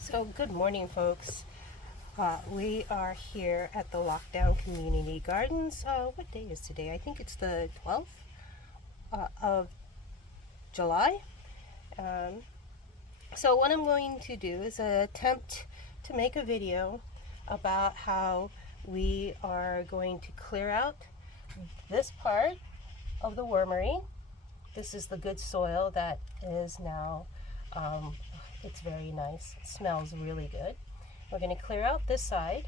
So good morning, folks. We are here at the Lockdown Community Gardens. What day is today? I think it's the 12th of July. So what I'm going to do is attempt to make a video about how we are going to clear out this part of the wormery. This is the good soil that is now it's very nice. It smells really good. We're going to clear out this side.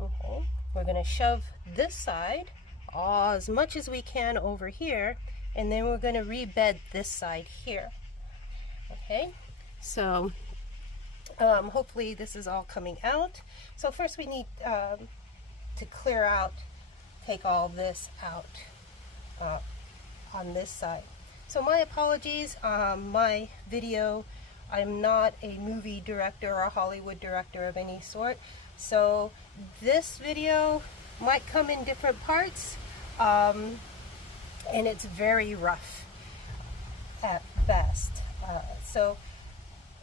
Okay. We're going to shove this side as much as we can over here, and then we're going to rebed this side here. Okay, so hopefully this is all coming out. So first we need to clear out, take all this out on this side. So my apologies, my video, I'm not a movie director or a Hollywood director of any sort, so this video might come in different parts, and it's very rough at best. So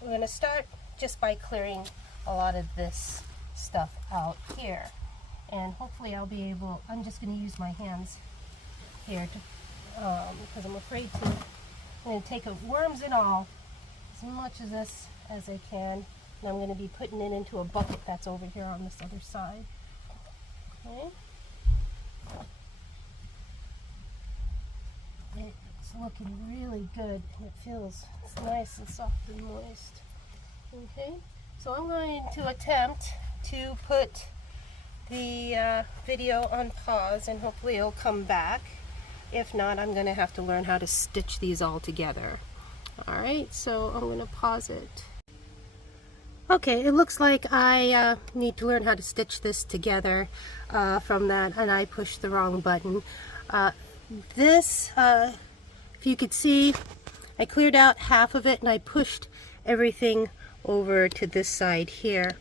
we're going to start just by clearing a lot of this stuff out here, and hopefully I'll be able, I'm just going to use my hands here to because I'm afraid to. I'm going to take worms and all, as much of this as I can, and I'm going to be putting it into a bucket that's over here on this other side. Okay. It's looking really good. It feels nice and soft and moist. Okay, so I'm going to attempt to put the video on pause, and hopefully it'll come back. If not, I'm going to have to learn how to stitch these all together. Alright, so I'm going to pause it. Okay, it looks like I need to learn how to stitch this together from that, and I pushed the wrong button. This, if you could see, I cleared out half of it and I pushed everything over to this side here.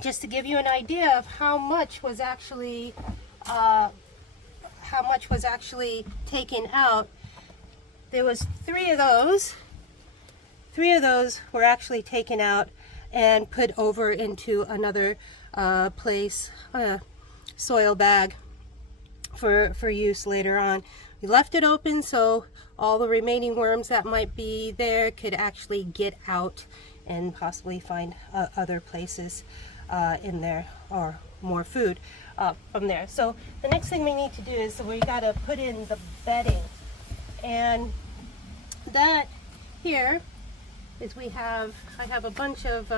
Just to give you an idea of how much was actually taken out. There was three of those were actually taken out and put over into another place, soil bag for use later on. We left it open so all the remaining worms that might be there could actually get out and possibly find other places in there, or more food from there. So the next thing we need to do is we got to put in the bedding, and that here is I have a bunch of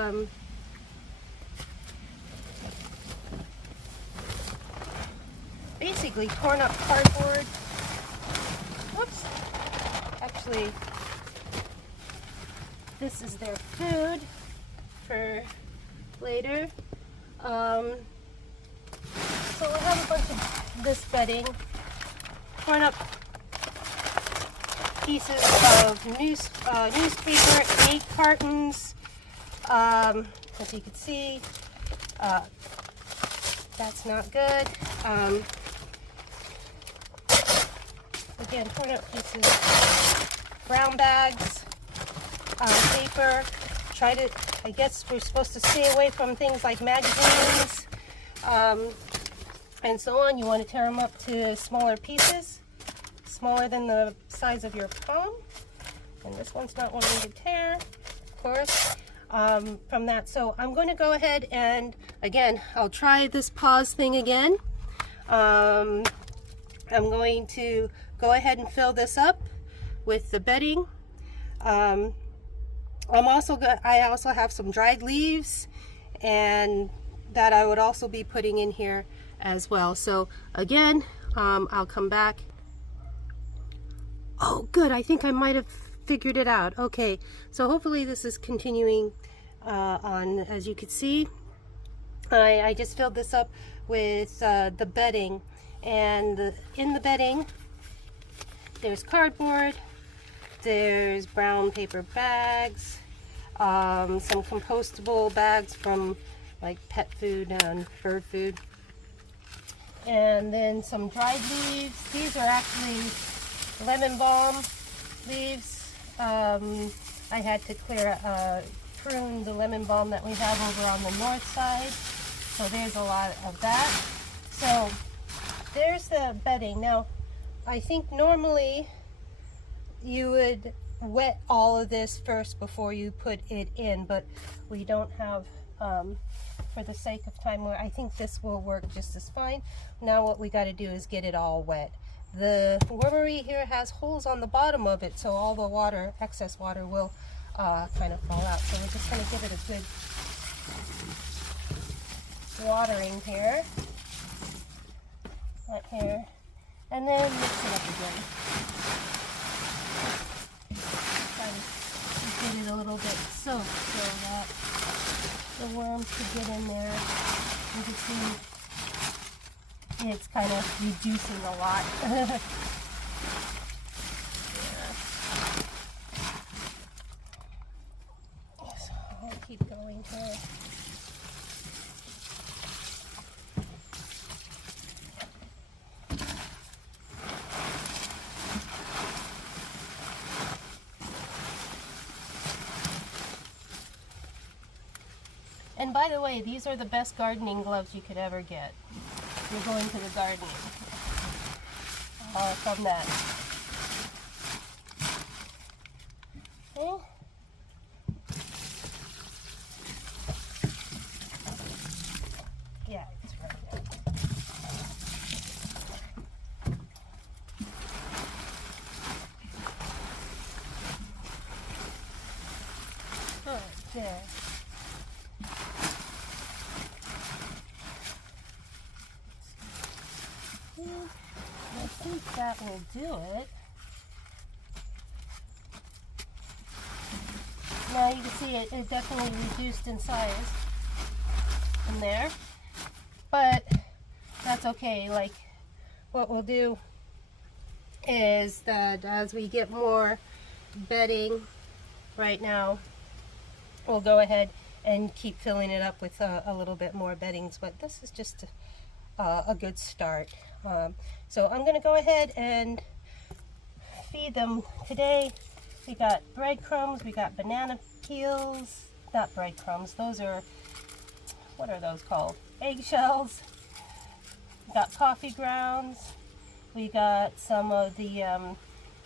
basically torn up cardboard. Whoops, actually this is their food for later. So we'll have a bunch of this bedding, torn up pieces of newspaper, egg cartons. As you can see, that's not good. Again, torn up pieces, brown bags, paper. I guess we're supposed to stay away from things like magazines, and so on. You want to tear them up to smaller pieces, smaller than the size of your palm. And this one's not wanting to tear, of course, from that. So I'm going to go ahead and, again, I'll try this pause thing again. I'm going to go ahead and fill this up with the bedding. I also have some dried leaves, and that I would also be putting in here as well. So again, I'll come back. Oh good, I think I might have figured it out. Okay, so hopefully this is continuing on. As you can see, I just filled this up with the bedding, and in the bedding there's cardboard, there's brown paper bags, some compostable bags from like pet food and bird food, and then some dried leaves. These are actually lemon balm leaves. I had to prune the lemon balm that we have over on the north side. So there's a lot of that. So there's the bedding. Now, I think normally you would wet all of this first before you put it in, but we don't have, for the sake of time, I think this will work just as fine. Now what we got to do is get it all wet. The wormery here has holes on the bottom of it, so all the water, excess water, will kind of fall out. So we're just going to give it a good watering here, right here, and then mix it up again. Try to get it a little bit soaked so that the worms could get in there. You can see it's kind of reducing a lot. Yeah. So I'll keep going here. And by the way, these are the best gardening gloves you could ever get. You're going to the garden from that. Okay. Yeah, it's right there. Oh, there. I think that will do it. Now you can see it definitely reduced in size in there, but that's okay. Like, what we'll do is that as we get more bedding right now, we'll go ahead and keep filling it up with a little bit more beddings, but this is just a good start. So I'm going to go ahead and feed them today. We got breadcrumbs, we got banana peels, not breadcrumbs, those are, what are those called? Eggshells. We got coffee grounds. We got some of the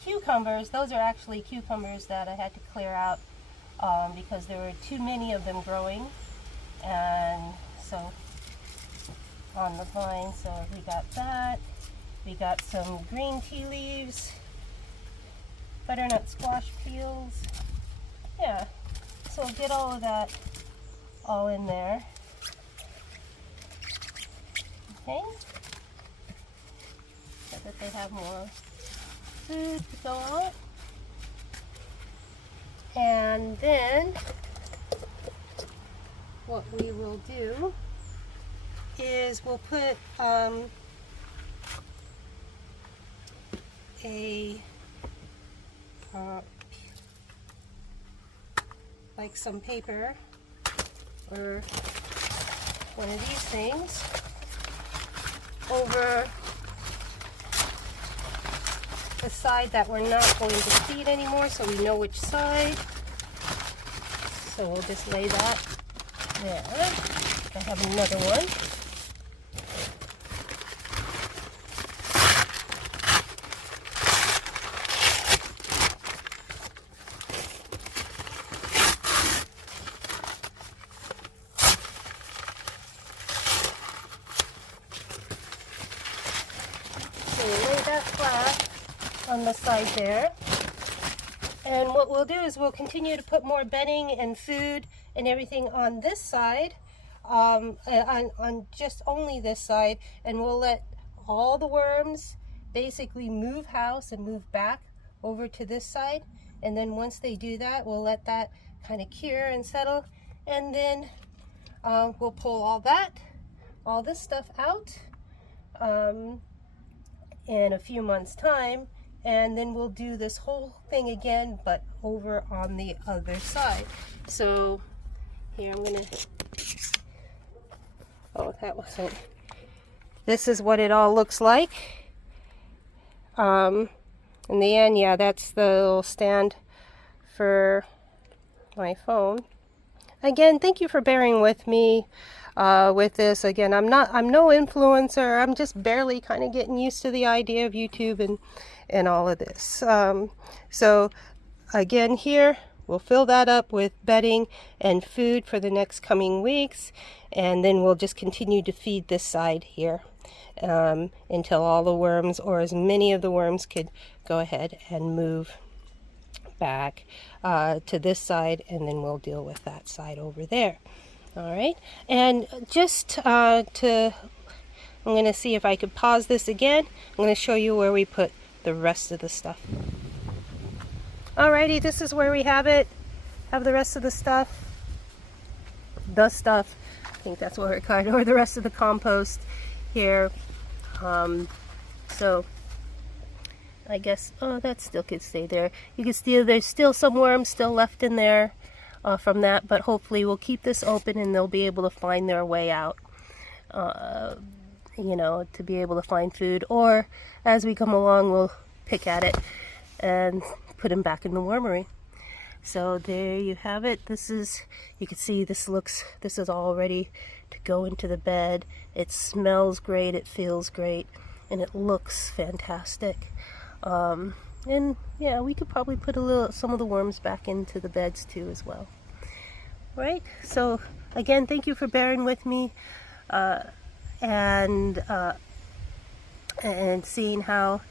cucumbers. Those are actually cucumbers that I had to clear out because there were too many of them growing, and so on the vine. So we got that. We got some green tea leaves, butternut squash peels. Yeah, so get all of that all in there. Okay, so that they have more food to go on. And then what we will do is we'll put like some paper or one of these things over the side that we're not going to feed anymore, so we know which side. So we'll just lay that there. I have another one. So we'll lay that flat on the side there. And what we'll do is we'll continue to put more bedding and food and everything on this side, on just only this side, and we'll let all the worms basically move house and move back over to this side. And then once they do that, we'll let that kind of cure and settle, and then we'll pull all this stuff out in a few months' time, and then we'll do this whole thing again, but over on the other side. So here I'm gonna, oh, that wasn't, this is what it all looks like. In the end, yeah, that's the little stand for my phone. Again, thank you for bearing with me with this. Again, I'm no influencer. I'm just barely kind of getting used to the idea of YouTube and all of this. So again, here we'll fill that up with bedding and food for the next coming weeks, and then we'll just continue to feed this side here until all the worms, or as many of the worms, could go ahead and move back to this side, and then we'll deal with that side over there. All right, and just I'm going to see if I could pause this again. I'm going to show you where we put the rest of the stuff. Alrighty, this is where we have it. Have the rest of the stuff. I think that's what we're calling, or the rest of the compost here. So I guess, oh, that still could stay there. You can see there's still some worms still left in there from that, but hopefully we'll keep this open and they'll be able to find their way out, you know, to be able to find food. Or as we come along, we'll pick at it and put them back in the wormery. So there you have it. This is, you can see this is all ready to go into the bed. It smells great, it feels great, and it looks fantastic. And yeah, we could probably put some of the worms back into the beds too as well. Right? So again, thank you for bearing with me and seeing how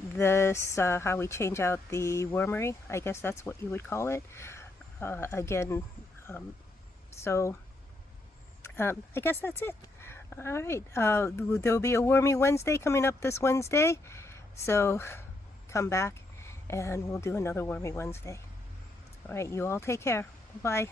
this how we change out the wormery. I guess that's what you would call it. Again, I guess that's it. All right, there'll be a Wormy Wednesday coming up this Wednesday, so come back and we'll do another Wormy Wednesday. All right, you all take care. Bye.